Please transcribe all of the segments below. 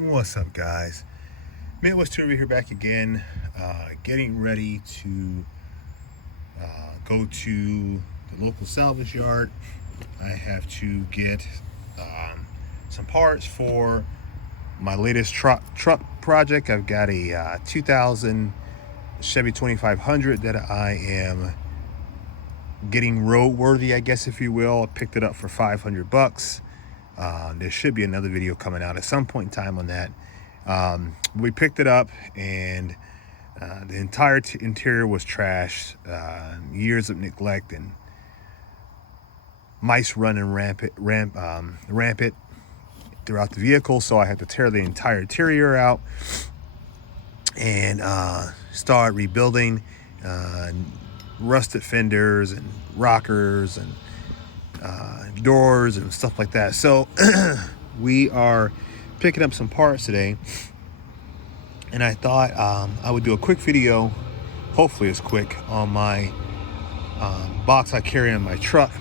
What's up, guys? Midwest Tour here back again, getting ready to go to the local salvage yard. I have to get some parts for my latest truck project. I've got a 2000 Chevy 2500 that I am getting roadworthy, I guess, if you will. I picked it up for $500. There should be another video coming out at some point in time on that. We picked it up, and the entire interior was trashed. Years of neglect and mice running rampant throughout the vehicle. So I had to tear the entire interior out and start rebuilding. Rusted fenders and rockers and doors and stuff like that. So we are picking up some parts today, and I thought I would do a quick video, hopefully it's quick, on my box I carry on my truck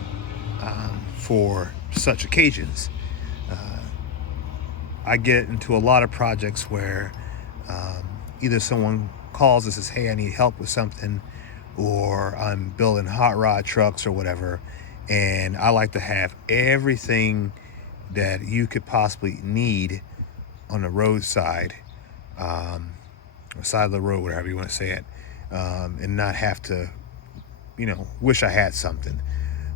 for such occasions. I get into a lot of projects where either someone calls and says, hey, I need help with something, or I'm building hot rod trucks or whatever, and I like to have everything that you could possibly need on the roadside, or side of the road, whatever you want to say it, and not have to, wish I had something.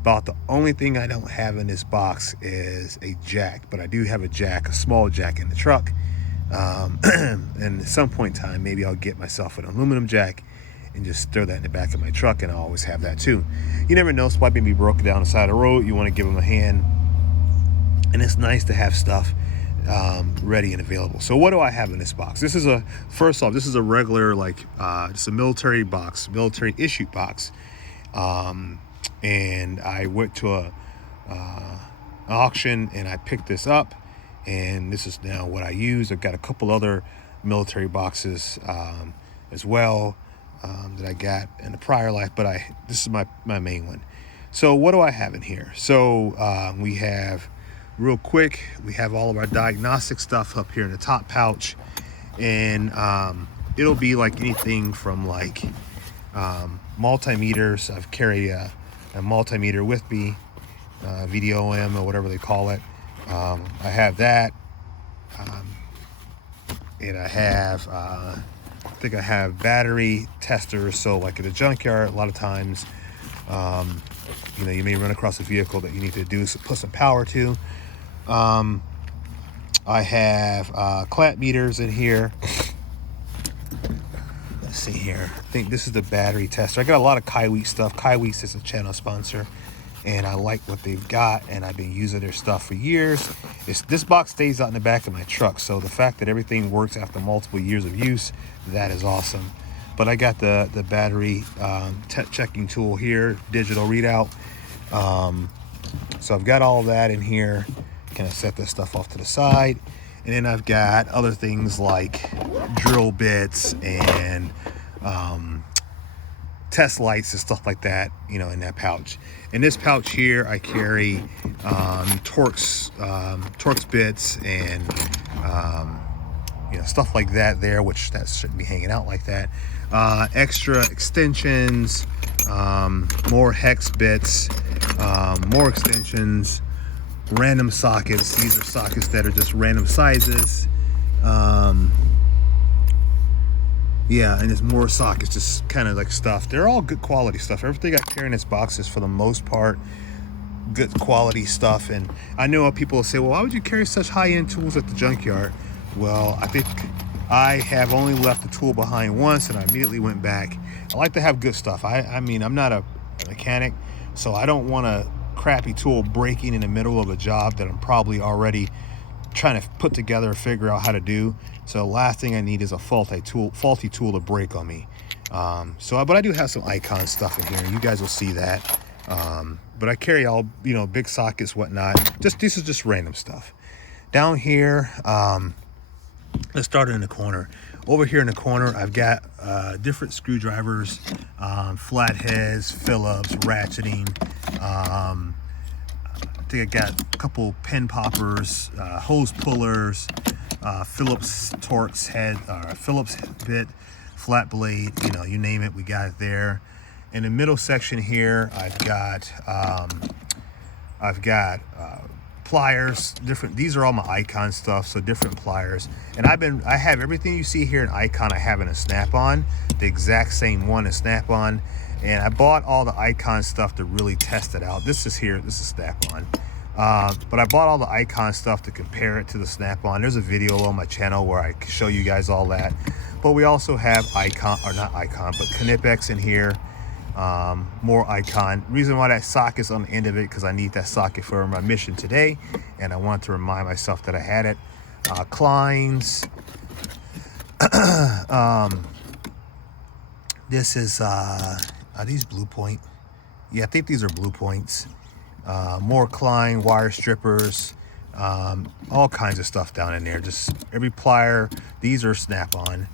About the only thing I don't have in this box is a jack, but I do have a small jack in the truck. And at some point in time, maybe I'll get myself an aluminum jack and just throw that in the back of my truck, and I always have that too. You never know, somebody may be broken down the side of the road. You want to give them a hand, and it's nice to have stuff ready and available. So what do I have in this box? This is first off, this is a regular, it's a military box, military issued box. And I went to an auction and I picked this up, and this is now what I use. I've got a couple other military boxes as well that I got in a prior life, but this is my main one. So what do I have in here? So we have, real quick, we have all of our diagnostic stuff up here in the top pouch, and it'll be like anything from multimeters. I've carried a multimeter with me, VDOM or whatever they call it. I have that, and I have I think I have battery testers. So like at a junkyard, a lot of times you may run across a vehicle that you need to put some power to. I have clamp meters in here. Let's see here. I think this is the battery tester. I got a lot of Kaiweek stuff. Kaiweek is a channel sponsor, and I like what they've got, and I've been using their stuff for years. This box stays out in the back of my truck, so the fact that everything works after multiple years of use, that is awesome. But I got the battery checking tool here, digital readout. So I've got all that in here. Kind of set this stuff off to the side, and then I've got other things like drill bits and test lights and stuff like that, in that pouch. In this pouch here, I carry Torx bits and stuff like that there, which that shouldn't be hanging out like that. Extra extensions, more hex bits, more extensions, random sockets. These are sockets that are just random sizes. And there's more sockets, just kind of like stuff. They're all good quality stuff. Everything I carry in this box is, for the most part, good quality stuff. And I know people will say, well, why would you carry such high-end tools at the junkyard? Well, I think I have only left the tool behind once, and I immediately went back. I like to have good stuff. I mean, I'm not a mechanic, so I don't want a crappy tool breaking in the middle of a job that I'm probably already trying to put together or figure out how to do. So the last thing I need is a faulty tool to break on me. But I do have some Icon stuff in here. You guys will see that. But I carry all, big sockets, whatnot. This is just random stuff. Down here, let's start in the corner. Over here in the corner, I've got different screwdrivers, flatheads, Phillips, ratcheting. I think I got a couple pin poppers, hose pullers, Phillips Torx head, Phillips bit, flat blade, you know, you name it, we got it there. In the middle section here, I've got pliers, different. These are all my Icon stuff, so different pliers. And I have everything you see here in Icon. I have in a Snap-on, the exact same one in Snap-on. And I bought all the Icon stuff to really test it out. This is Snap-on. But I bought all the Icon stuff to compare it to the Snap-on. There's a video on my channel where I show you guys all that. But we also have Knipex in here. More Icon. Reason why that socket's on the end of it, because I need that socket for my mission today, and I want to remind myself that I had it. Kleins. This is are these Blue Point? Yeah, I think these are Blue Points. More Klein wire strippers, all kinds of stuff down in there. Just every plier. These are Snap-on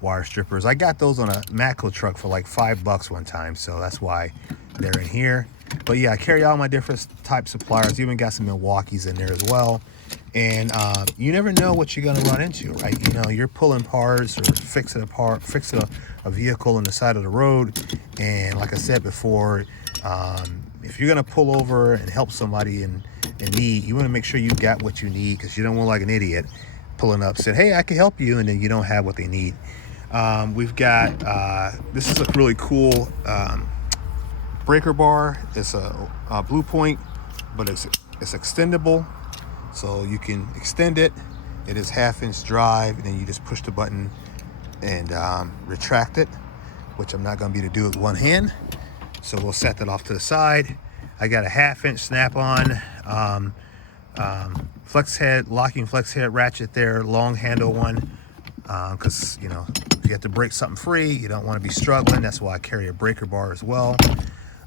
wire strippers. I got those on a Matco truck for like $5 one time, so that's why they're in here. But yeah, I carry all my different types of pliers. Even got some Milwaukee's in there as well. And you never know what you're gonna run into, right? You know, you're pulling parts or fixing a vehicle on the side of the road. And like I said before, if you're gonna pull over and help somebody in need, you wanna make sure you got what you need, because you don't want like an idiot pulling up, said, hey, I can help you, and then you don't have what they need. We've got, this is a really cool breaker bar. It's a Blue Point, but it's extendable, so you can extend it. It is 1/2-inch drive, and then you just push the button and retract it, which I'm not going to be able to do with one hand. So we'll set that off to the side. I got a 1/2-inch Snap-on flex head, locking flex head ratchet there, long handle one, because you know, if you have to break something free, you don't want to be struggling. That's why I carry a breaker bar as well.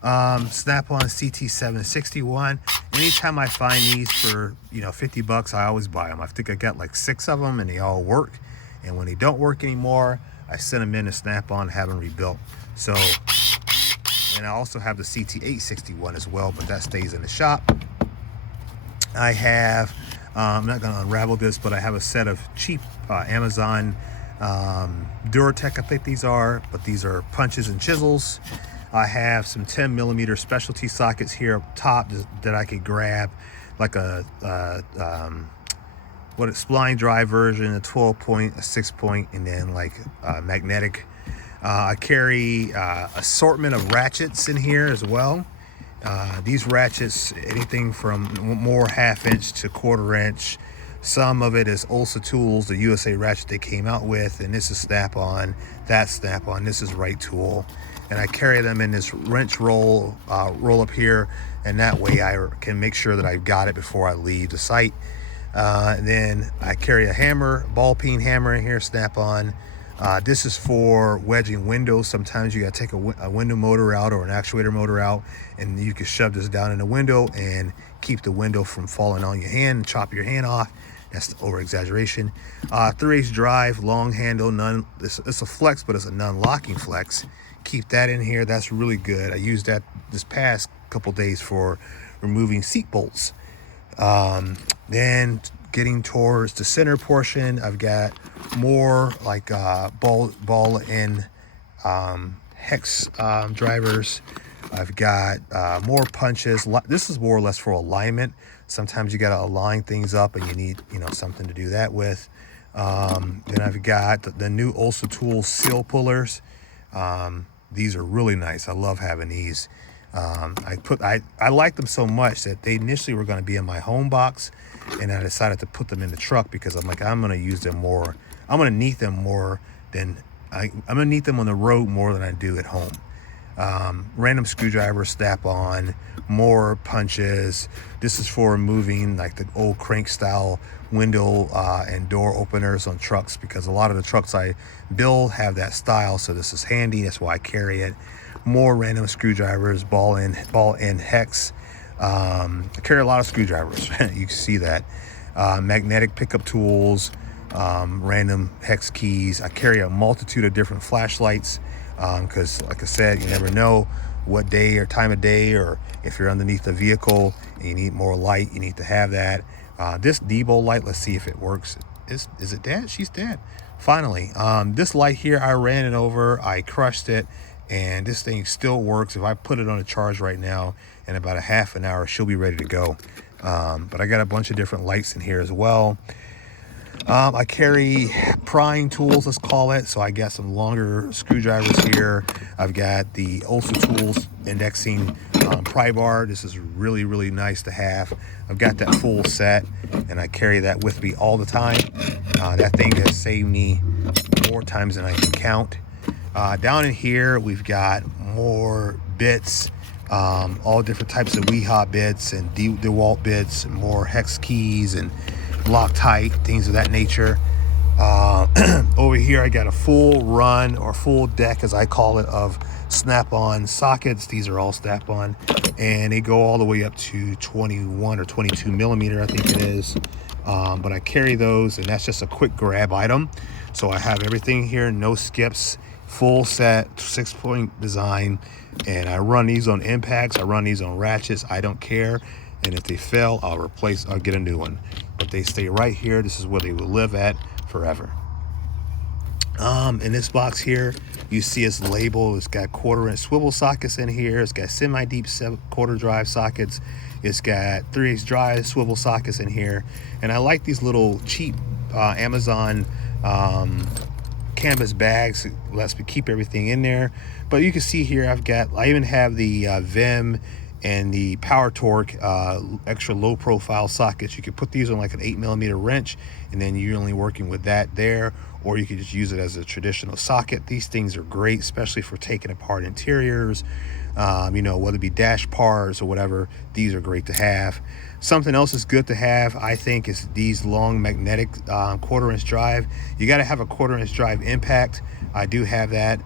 Snap-on CT761. Anytime I find these for, you know, $50, I always buy them. I think I got like 6 of them, and they all work. And when they don't work anymore, I send them in to Snap-on, have them rebuilt. So, and I also have the CT861 as well, but that stays in the shop. I have, I'm not going to unravel this, but I have a set of cheap Amazon Duratech, I think these are, but these are punches and chisels. I have some 10mm specialty sockets here up top that I could grab, like a spline drive version, a 12-point, a 6-point, and then like magnetic. I carry assortment of ratchets in here as well. These ratchets, anything from more 1/2-inch to 1/4-inch. Some of it is Ulsa Tools, the USA ratchet they came out with, and this is Snap-on, that's Snap-on, this is Right Tool. And I carry them in this wrench roll up here, and that way I can make sure that I've got it before I leave the site. And then I carry a hammer, ball peen hammer in here, Snap-on. This is for wedging windows. Sometimes you gotta take a window motor out or an actuator motor out, and you can shove this down in the window and keep the window from falling on your hand and chop your hand off. That's over exaggeration. 3/8 drive, long handle, it's a flex, but it's a non-locking flex. Keep that in here. That's really good. I used that this past couple days for removing seat bolts. Then getting towards the center portion, I've got more like ball and hex drivers. I've got more punches. This is more or less for alignment. Sometimes you got to align things up, and you need, you know, something to do that with. Then I've got the new Ulsa Tools seal pullers. These are really nice. I love having these. I like them so much that they initially were going to be in my home box, and I decided to put them in the truck because I'm like, I'm going to use them more. I'm going to need them more than I'm going to need them on the road more than I do at home. Random screwdriver, Snap-on, more punches. This is for removing like the old crank style window and door openers on trucks, because a lot of the trucks I build have that style, so this is handy. That's why I carry it. More random screwdrivers, ball end hex. I carry a lot of screwdrivers. You can see that. Magnetic pickup tools, random hex keys. I carry a multitude of different flashlights, because like I said, you never know what day or time of day, or if you're underneath the vehicle and you need more light, you need to have that. This Debo light, let's see if it works. Is it dead? She's dead. Finally. This light here, I ran it over, I crushed it, and this thing still works. If I put it on a charge right now, in about a half an hour, she'll be ready to go. But I got a bunch of different lights in here as well. I carry prying tools, let's call it. So I got some longer screwdrivers here. I've got the Ulsa Tools indexing pry bar. This is really, really nice to have. I've got that full set, and I carry that with me all the time. That thing has saved me more times than I can count. Down in here, we've got more bits, all different types of Weehaw bits and DeWalt bits, and more hex keys and Loctite, things of that nature. Over here, I got a full run, or full deck as I call it, of snap-on sockets. These are all snap-on, and they go all the way up to 21 or 22 millimeter, I think it is. But I carry those, and that's just a quick grab item. So I have everything here, no skips, full set, 6-point design, and I run these on impacts, I run these on ratchets, I don't care. And if they fail, I'll get a new one. But they stay right here. This is where they will live at forever. In this box here, you see its label. It's got 1/4-inch swivel sockets in here. It's got semi-deep 7/4 drive sockets. It's got 3/8 drive swivel sockets in here. And I like these little cheap Amazon canvas bags. It lets me keep everything in there. But you can see here, I even have the Vim and the Power Torque extra low profile sockets. You could put these on like an 8mm wrench, and then you're only working with that there, or you could just use it as a traditional socket. These things are great, especially for taking apart interiors, whether it be dash bars or whatever. These are great to have. Something else is good to have, I think, is these long magnetic 1/4-inch drive. You got to have a 1/4-inch drive impact. I do have that.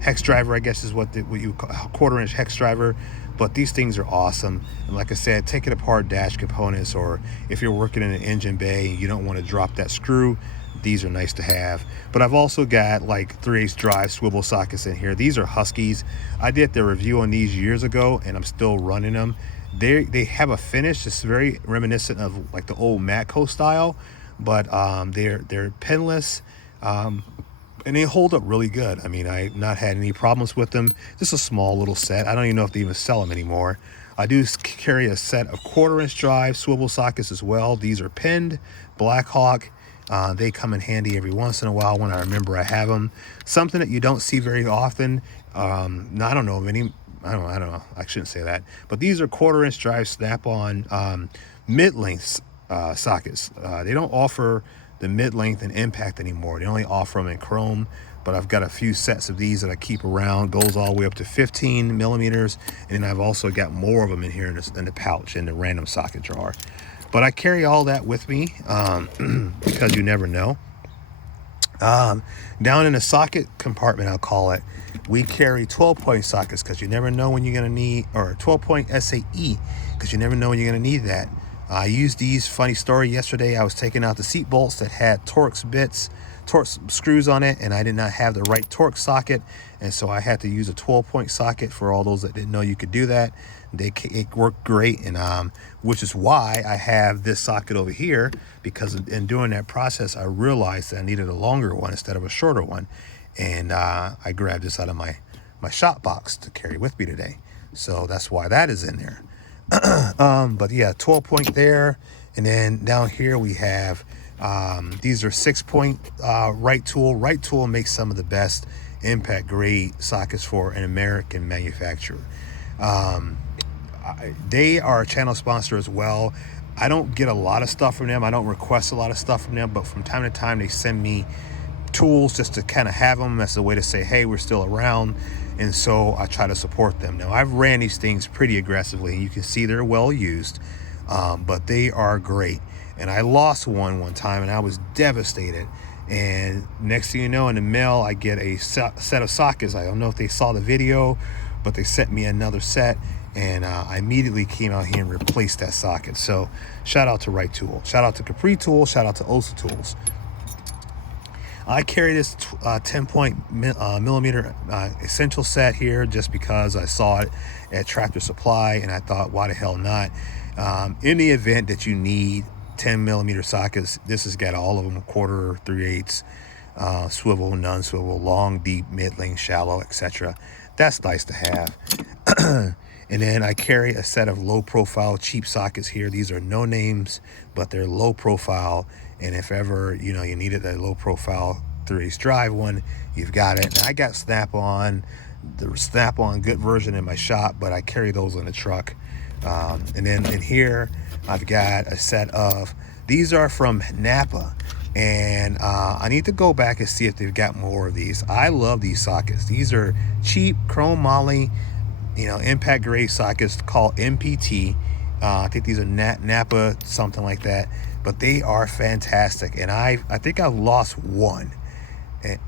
Hex driver, I guess, is what you call a 1/4-inch hex driver. But these things are awesome. And like I said, taking apart dash components, or if you're working in an engine bay and you don't want to drop that screw, these are nice to have. But I've also got like 3/8 drive swivel sockets in here. These are Huskies. I did the review on these years ago, and I'm still running them. They have a finish that's very reminiscent of like the old Matco style, but they're pinless. And they hold up really good. I mean, I've not had any problems with them. Just a small little set. I don't even know if they even sell them anymore. I do carry a set of 1/4-inch drive swivel sockets as well. These are pinned, Blackhawk. They come in handy every once in a while when I remember I have them. Something that you don't see very often. I don't know. I shouldn't say that. But these are 1/4-inch drive snap-on mid-length sockets. They don't offer the mid-length and impact anymore. They only offer them in chrome, but I've got a few sets of these that I keep around. Goes all the way up to 15 millimeters, and then I've also got more of them in here in the pouch, in the random socket drawer. But I carry all that with me because you never know. Down in the socket compartment, I'll call it, we carry 12-point sockets because you never know when you're going to need, or 12-point SAE, because you never know when you're going to need that. I used these, funny story, yesterday I was taking out the seat bolts that had Torx screws on it, and I did not have the right Torx socket, and so I had to use a 12-point socket. For all those that didn't know you could do that, it worked great, and which is why I have this socket over here, because in doing that process I realized that I needed a longer one instead of a shorter one, and I grabbed this out of my shop box to carry with me today. So that's why that is in there. But yeah, 12-point there. And then down here we have these are 6-point Right Tool. Right Tool makes some of the best impact grade sockets for an American manufacturer. They are a channel sponsor as well. I don't get a lot of stuff from them. I don't request a lot of stuff from them, but from time to time they send me tools just to kind of have them as a way to say, hey, we're still around. And so I try to support them. Now, I've ran these things pretty aggressively. You can see they're well used, but they are great. And I lost one time, and I was devastated. And next thing you know, in the mail, I get a set of sockets. I don't know if they saw the video, but they sent me another set, and I immediately came out here and replaced that socket. So shout out to Right Tool. Shout out to Capri Tool. Shout out to Ulsa Tools. I carry this 10-point millimeter essential set here just because I saw it at Tractor Supply, and I thought, why the hell not? In the event that you need 10mm sockets. This has got all of them, quarter, 3/8, swivel, non-swivel, long, deep, mid-length, shallow, etc. That's nice to have. And then I carry a set of low profile cheap sockets here. These are no names, but they're low profile. And if ever, you needed a low profile 3/8 drive one, you've got it. And I got Snap-on, the Snap-on good version in my shop, but I carry those in the truck. And then in here, I've got a set of, these are from Napa. And I need to go back and see if they've got more of these. I love these sockets. These are cheap chrome moly, impact grade sockets called MPT. I think these are Napa, something like that. But they are fantastic. And I think I've lost one. And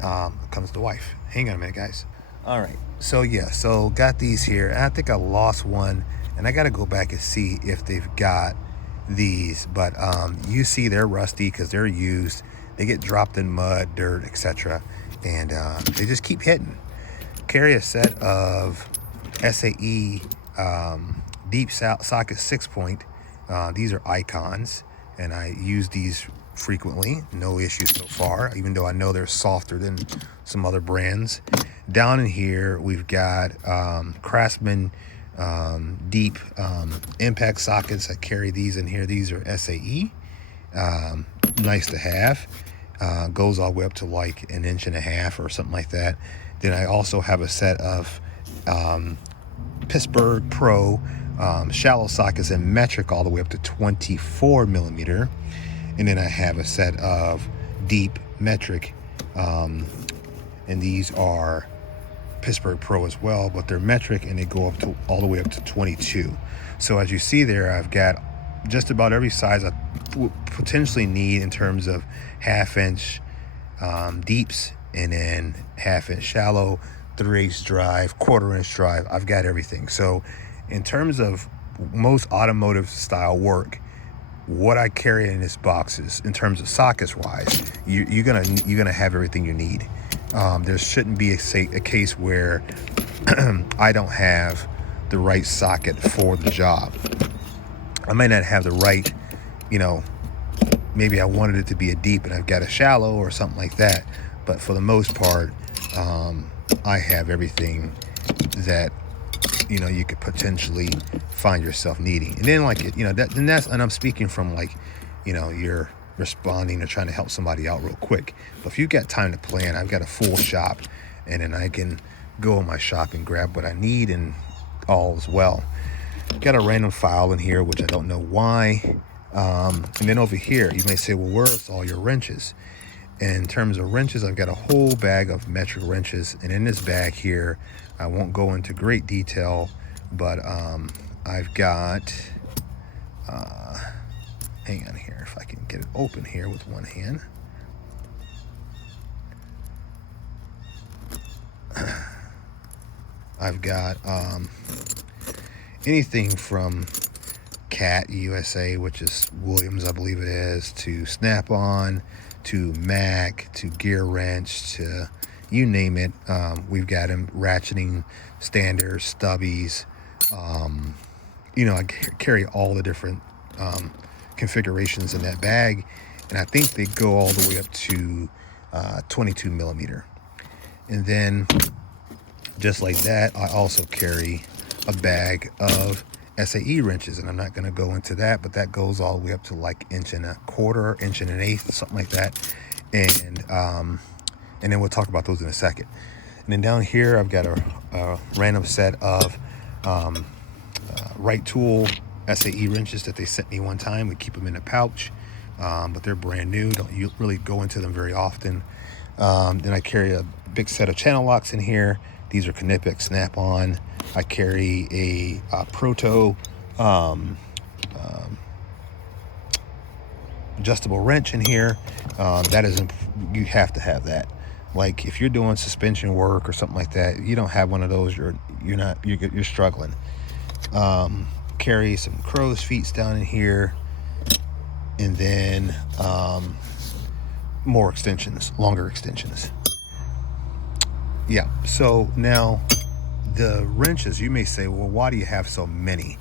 comes the wife. Hang on a minute, guys. All right. So yeah, so got these here. And I think I lost one. And I got to go back and see if they've got these. But you see they're rusty because they're used. They get dropped in mud, dirt, etc. And they just keep hitting. Carry a set of SAE deep socket 6-point. These are icons, and I use these frequently. No issues so far, even though I know they're softer than some other brands. Down in here, we've got Craftsman deep impact sockets. I carry these in here. These are SAE. Nice to have. Goes all the way up to like 1.5 inches or something like that. Then I also have a set of Pittsburgh Pro shallow sockets in metric all the way up to 24mm. And then I have a set of deep metric, and these are Pittsburgh Pro as well, but they're metric and they go up to all the way up to 22. So as you see there, I've got just about every size I potentially need in terms of 1/2 inch deeps, and then 1/2 inch shallow, 3/8 drive, 1/4 inch drive. I've got everything. So in terms of most automotive style work, what I carry in this box is, in terms of sockets wise, you're gonna have everything you need. There shouldn't be a case where I don't have the right socket for the job. I may not have the right, maybe I wanted it to be a deep and I've got a shallow or something like that. But for the most part, I have everything that you could potentially find yourself needing. And then and I'm speaking from you're responding or trying to help somebody out real quick. But if you've got time to plan, I've got a full shop, and then I can go in my shop and grab what I need and all as well. Got a random file in here, which I don't know why. And then over here, you may say, well, where's all your wrenches? In terms of wrenches, I've got a whole bag of metric wrenches. And in this bag here, I won't go into great detail, but I've got, hang on here, if I can get it open here with one hand. I've got anything from Cat USA, which is Williams, I believe it is, to Snap-on, to Mac, to Gear Wrench, to you name it. We've got them ratcheting standards, stubbies. I carry all the different configurations in that bag, and I think they go all the way up to 22mm. And then just like that, I also carry a bag of SAE wrenches, and I'm not going to go into that, but that goes all the way up to like 1.25 inches, 1.125 something like that. And then we'll talk about those in a second. And then down here, I've got a random set of Right Tool SAE wrenches that they sent me one time. We keep them in a pouch, but they're brand new. Don't really go into them very often. Then I carry a big set of channel locks in here. These are Knipex Snap-on. I carry a Proto adjustable wrench in here. That is, you have to have that. Like if you're doing suspension work or something like that, you don't have one of those, you're struggling. Carry some crow's feet down in here, and then more extensions, longer extensions. Yeah, so now the wrenches, you may say, well, why do you have so many?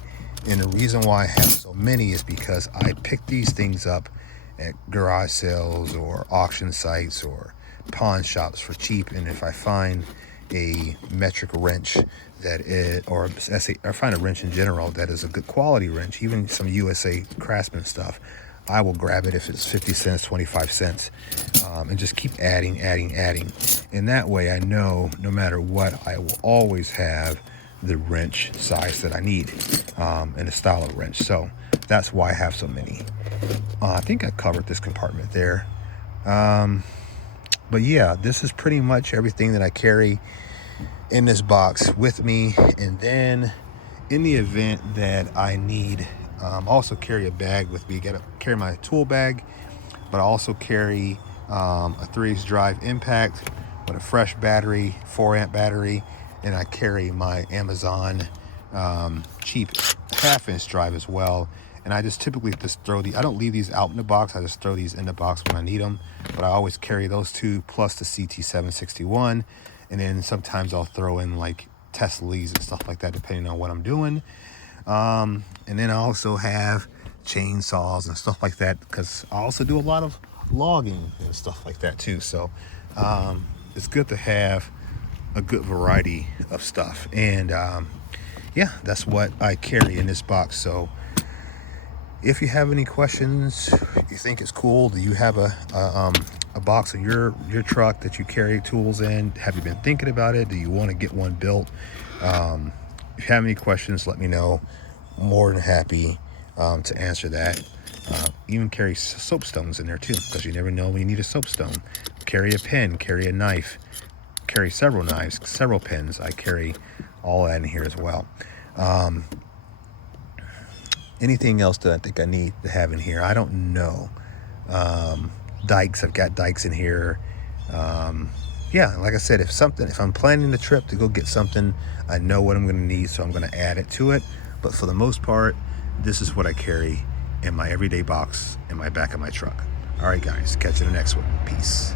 And the reason why I have so many is because I pick these things up at garage sales or auction sites or pawn shops for cheap. And if I find a metric wrench that is, or I find a wrench in general that is a good quality wrench, even some USA Craftsman stuff, I will grab it if it's 50 cents, 25 cents, and just keep adding. And that way I know no matter what, I will always have the wrench size that I need, and the style of wrench. So that's why I have so many. I think I covered this compartment there. But yeah, this is pretty much everything that I carry in this box with me. And then in the event that I need, also carry a bag with me. Gotta carry my tool bag, but I also carry a 3/8 drive impact with a fresh battery, 4-amp battery, and I carry my Amazon cheap 1/2-inch drive as well. And I just typically just throw I don't leave these out in the box. I just throw these in the box when I need them. But I always carry those two plus the CT761. And then sometimes I'll throw in like test leads and stuff like that, depending on what I'm doing. And then I also have chainsaws and stuff like that, because I also do a lot of logging and stuff like that too. So it's good to have a good variety of stuff. And yeah, that's what I carry in this box. So if you have any questions, you think it's cool, do you have a box in your truck that you carry tools in? Have you been thinking about it? Do you want to get one built? If you have any questions, let me know. More than happy to answer that. Even carry soapstones in there too, because you never know when you need a soapstone. Carry a pen, carry a knife, carry several knives, several pens. I carry all that in here as well. Anything else that I think I need to have in here, I don't know. Dikes, I've got dikes in here. Yeah, like I said, if I'm planning the trip to go get something, I know what I'm going to need, so I'm going to add it to it. But for the most part, this is what I carry in my everyday box in my back of my truck. All right, guys, catch you in the next one. Peace.